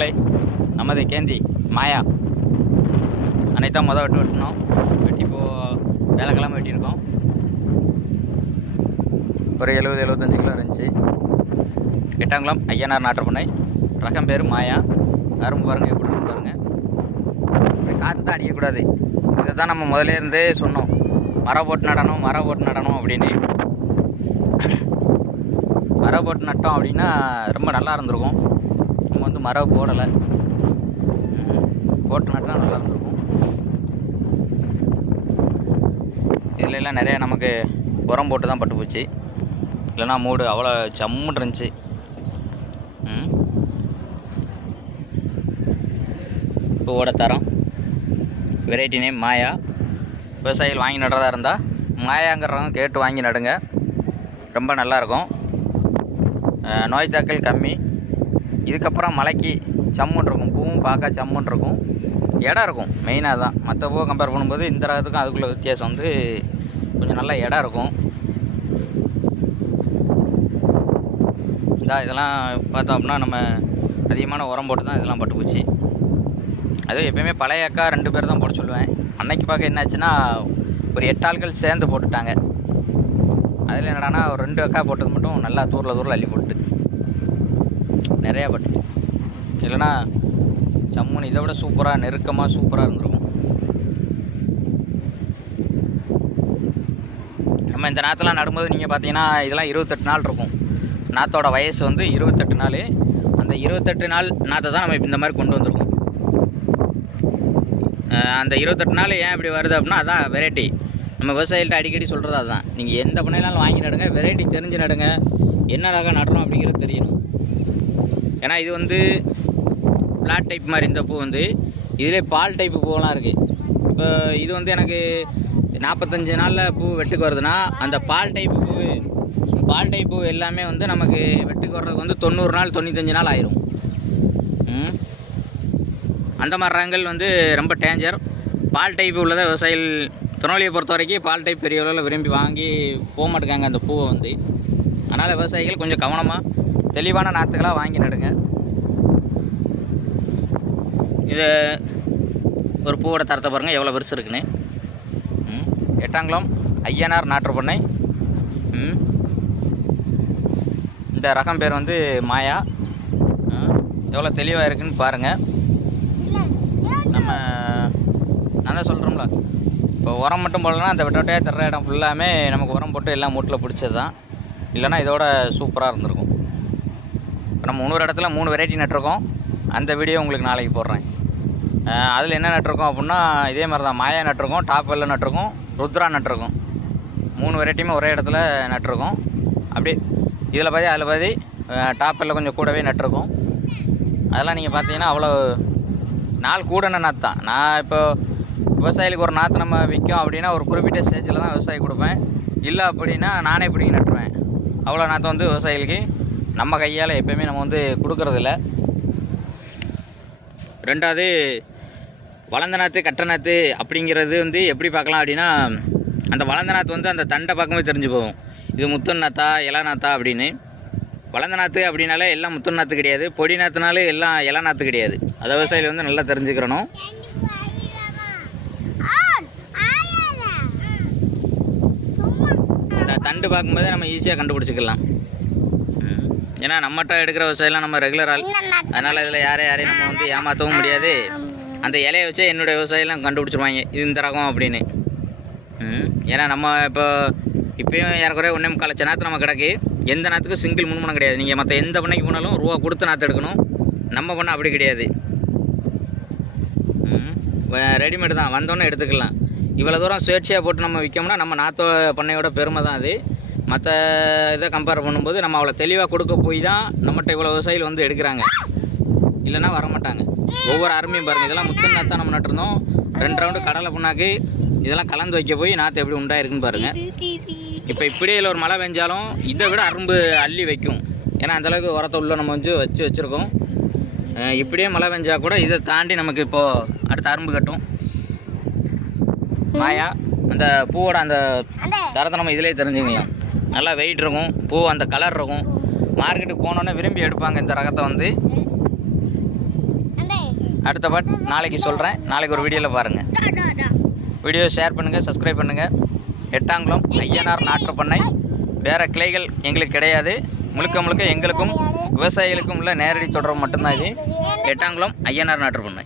மக்களே நமது கேந்தி மாயா அன்னைக்கு தான் மொதல் வெட்டு வெட்டினோம் வெட்டி இப்போது வேலைக்கிழமை வெட்டியிருக்கோம் ஒரு எழுபது எழுபத்தஞ்சு கிலோ இருந்துச்சு. எட்டாங்குளம் ஐயனார் நாட்டப்பண்ணை ரகம் பேர் மாயா. அரும்பு பாருங்கள் எப்படி இருக்கு பாருங்கள் காற்று தான் அடிக்கக்கூடாது. இதை தான் நம்ம முதல்ல இருந்தே சொன்னோம். மரம் போட்டு நடணும் மரம் போட்டு நடணும் அப்படின்னு. மரம் போட்டு நட்டோம் அப்படின்னா ரொம்ப நல்லா இருந்திருக்கும். வந்து மரம் போடலை. போட்டு நட்டால் நல்லா இருந்திருக்கும். இதுல எல்லாம் நமக்கு உரம் போட்டு தான் பட்டு போச்சு. இல்லைன்னா மூடு அவ்வளோ சம்முன்னு இருந்துச்சு. ம். பூவோட தரம். Variety name Maya. விவசாயிகள் வாங்கி நடுறதா இருந்தால் மாயாங்கிறவங்க கேட்டு வாங்கி நடுங்க. ரொம்ப நல்லாயிருக்கும் நோய் தாக்கல் கம்மி. இதுக்கப்புறம் மலைக்கு சம்முன்னு இருக்கும் பூவும் பார்க்க சம்முன்னு இருக்கும். இடம் இருக்கும் மெயினாக தான். மற்ற பூவை கம்பேர் பண்ணும்போது இந்த ரகத்துக்கும் அதுக்குள்ள வித்தியாசம் வந்து கொஞ்சம் நல்ல இடம் இருக்கும். இதான் இதெல்லாம் பார்த்தோம் அப்படின்னா நம்ம அதிகமான உரம் போட்டு தான் இதெல்லாம் பட்டு போச்சு. அதுவும் எப்பயுமே பழைய அக்கா ரெண்டு பேர் தான் போட சொல்லுவேன். அன்னைக்கு பார்க்க என்னாச்சுன்னா ஒரு எட்டு ஆட்கள் சேர்ந்து போட்டுட்டாங்க. அதில் என்னடானா ஒரு ரெண்டு அக்கா போட்டது மட்டும் நல்லா தூரில் தூரில் அள்ளி போட்டு நிறையா பட் இல்லைன்னா சம்முன்னு இதை விட சூப்பராக நெருக்கமாக சூப்பராக இருந்திருக்கும். நம்ம இந்த நாற்றெல்லாம் நடும்போது நீங்கள் பார்த்தீங்கன்னா இதெல்லாம் இருபத்தெட்டு நாள் இருக்கும். நாற்றோட வயசு வந்து இருபத்தெட்டு நாள். அந்த இருபத்தெட்டு நாள் நாற்றை தான் நம்ம இந்த மாதிரி கொண்டு வந்திருக்கோம். அந்த இருபத்தெட்டு நாள் ஏன் இப்படி வருது அப்படின்னா அதான் வெரைட்டி நம்ம விவசாயிகள்ட்ட அடிக்கடி சொல்கிறது அதுதான். நீங்கள் எந்த பண்ணையினாலும் வாங்கி நடுங்க வெரைட்டி தெரிஞ்சு நடுங்க என்ன ரகம் நடுறோம் அப்படிங்கிறது தெரியணும். ஏன்னா இது வந்து பிளாட் டைப் மாதிரி இந்த பூ வந்து இதிலே பால் டைப்பு பூவெல்லாம் இருக்குது இப்போ இது வந்து எனக்கு நாற்பத்தஞ்சு நாளில் பூ வெட்டுக்கு வருதுன்னா அந்த பால் டைப்பு பூ பால் டைப் பூ எல்லாமே வந்து நமக்கு வெட்டுக்கு வர்றதுக்கு வந்து தொண்ணூறு நாள் தொண்ணூத்தஞ்சு நாள் ஆயிரும். அந்த மாதிரி ரகங்கள் வந்து ரொம்ப டேஞ்சர் பால் டைப் உள்ளதை விவசாயிகள் திருநெல்வேலியை பொறுத்த வரைக்கும் பால் டைப் பெரிய அளவில் விரும்பி வாங்கி போக மாட்டேங்காங்க அந்த பூவை வந்து. அதனால் விவசாயிகள் கொஞ்சம் கவனமாக தெளிவான நாற்றுகளாக வாங்கி நடுங்க. இது ஒரு பூவோட தரத்தை பாருங்கள் எவ்வளோ பெருசு இருக்குன்னு. ம் எட்டாங்குளம் ஐயனார் நாட்டு பண்ணை. ம் இந்த ரகம் பேர் வந்து மாயா. எவ்வளோ தெளிவாக இருக்குன்னு பாருங்கள் நம்ம நான் தான் சொல்கிறோம்ல இப்போ உரம் மட்டும் போடலன்னா அந்த வெட்டோட்டையாக தர்ற இடம் ஃபுல்லாமே நமக்கு உரம் போட்டு எல்லாம் மூட்டில் பிடிச்சது தான் இல்லைன்னா இதோட சூப்பராக இருந்திருக்கும். நம்ம இன்னொரு இடத்துல மூணு வெரைட்டி நட்டிருக்கோம் அந்த வீடியோ உங்களுக்கு நாளைக்கு போடுறேன். அதில் என்ன நட்டிருக்கோம் அப்படின்னா இதே மாதிரி தான் மாயா நட்டிருக்கோம் டாப் வெல்ல நட்டிருக்கோம் ருத்ரா நட்டிருக்கோம் மூணு வெரைட்டியுமே ஒரே இடத்துல நட்டிருக்கோம் அப்படி இதில் பாதி அதில் பாதி டாப் வெல்ல கொஞ்சம் கூடவே நட்டிருக்கோம் அதெல்லாம் நீங்கள் பார்த்தீங்கன்னா அவ்வளோ நாள் கூடன நாற்று தான். நான் இப்போ விவசாயிகளுக்கு ஒரு நாற்று நம்ம விற்கும் அப்படின்னா ஒரு குறிப்பிட்ட ஸ்டேஜில் தான் விவசாயி கொடுப்பேன். இல்லை அப்படின்னா நானே பிடிங்கி நட்டுருவேன் அவ்வளோ நாற்று வந்து விவசாயிகளுக்கு நம்ம கையால் எப்பயுமே நம்ம வந்து கொடுக்கறதில்ல. ரெண்டாவது வளர்ந்த நாற்று கட்ட நாற்று அப்படிங்கிறது வந்து எப்படி பார்க்கலாம் அப்படின்னா அந்த வளர்ந்த நாற்று வந்து அந்த தண்டை பார்க்கும்போது தெரிஞ்சு போகும். இது முத்தன் நாத்தா இள நாத்தா அப்படின்னு. வளர்ந்த நாற்று அப்படின்னாலே எல்லாம் முத்தன் நாற்று கிடையாது. பொடி நாற்றுனாலே எல்லாம் இள நாற்று கிடையாது. அதை விவசாயிகள் வந்து நல்லா தெரிஞ்சுக்கிறணும். இந்த தண்டு பார்க்கும்போதே நம்ம ஈஸியாக கண்டுபிடிச்சிக்கலாம். ஏன்னா நம்மகிட்ட எடுக்கிற விவசாயம்லாம் நம்ம ரெகுலர் ஆள். அதனால் இதில் யாரை யாரையும் நம்ம வந்து ஏமாற்றவும் முடியாது. அந்த இலையை வச்சே என்னுடைய விவசாயம்லாம் கண்டுபிடிச்சிருவாங்க. இது இந்த ரகம் அப்படின்னு. ம். ஏன்னா நம்ம இப்போ இப்பயும் ஏறக்குறைய ஒன்றே முக்கால் லட்சம் நாற்று நம்ம கிடக்கு. எந்த நாற்றுக்கும் சிங்கிள் முன்மணம் கிடையாது. நீங்கள் மற்ற எந்த பண்ணைக்கு போனாலும் ரூபா கொடுத்து நாற்று எடுக்கணும். நம்ம பண்ண அப்படி கிடையாது. ரெடிமேடு தான். வந்தோன்னே எடுத்துக்கலாம். இவ்வளோ தூரம் சுயேட்சையாக போட்டு நம்ம விற்கோம்னா நம்ம நாற்று பண்ணையோட பெருமை தான் அது. மற்ற இதை கம்பேர் பண்ணும்போது நம்ம அவ்வளோ தெளிவாக கொடுக்க போய் தான் நம்மகிட்ட இவ்வளோ விவசாயிகள் வந்து எடுக்கிறாங்க. இல்லைன்னா வரமாட்டாங்க ஒவ்வொரு அருமையும் பாருங்கள் இதெல்லாம் முத்தன் நாத்தான் நம்ம நட்டிருந்தோம் ரெண்டு ரவுண்டு கடலை புண்ணாக்கு. இதெல்லாம் கலந்து வைக்க போய் நாற்று எப்படி உண்டாயிருக்குன்னு பாருங்கள் இப்போ இப்படியே இல்லை ஒரு மழை பெஞ்சாலும் இதை விட அரும்பு அள்ளி வைக்கும். ஏன்னா அந்தளவுக்கு உரத்தை உள்ள நம்ம வந்து வச்சு வச்சுருக்கோம். இப்படியே மழை பெஞ்சா கூட இதை தாண்டி நமக்கு இப்போது அடுத்த அரும்பு கட்டும். மாயா அந்த பூவோட அந்த தரத்தை நம்ம இதிலே தெரிஞ்சுக்கலாம். நல்லா வெயிட் இருக்கும். பூ அந்த கலர் இருக்கும். மார்க்கெட்டுக்கு போனோன்னே விரும்பி எடுப்பாங்க இந்த ரகத்தை வந்து. அடுத்த பாட் நாளைக்கு சொல்கிறேன் நாளைக்கு ஒரு வீடியோவில் பாருங்கள் வீடியோ ஷேர் பண்ணுங்கள் சப்ஸ்கிரைப் பண்ணுங்கள் எட்டாங்குளம் ஐயனார் நாற்று பண்ணை. வேறு கிளைகள் எங்களுக்கு கிடையாது. முழுக்க முழுக்க எங்களுக்கும் விவசாயிகளுக்கும் உள்ள நேரடி தொடர்பு மட்டும்தான் இது. எட்டாங்குளம் ஐயனார் நாற்று பண்ணை.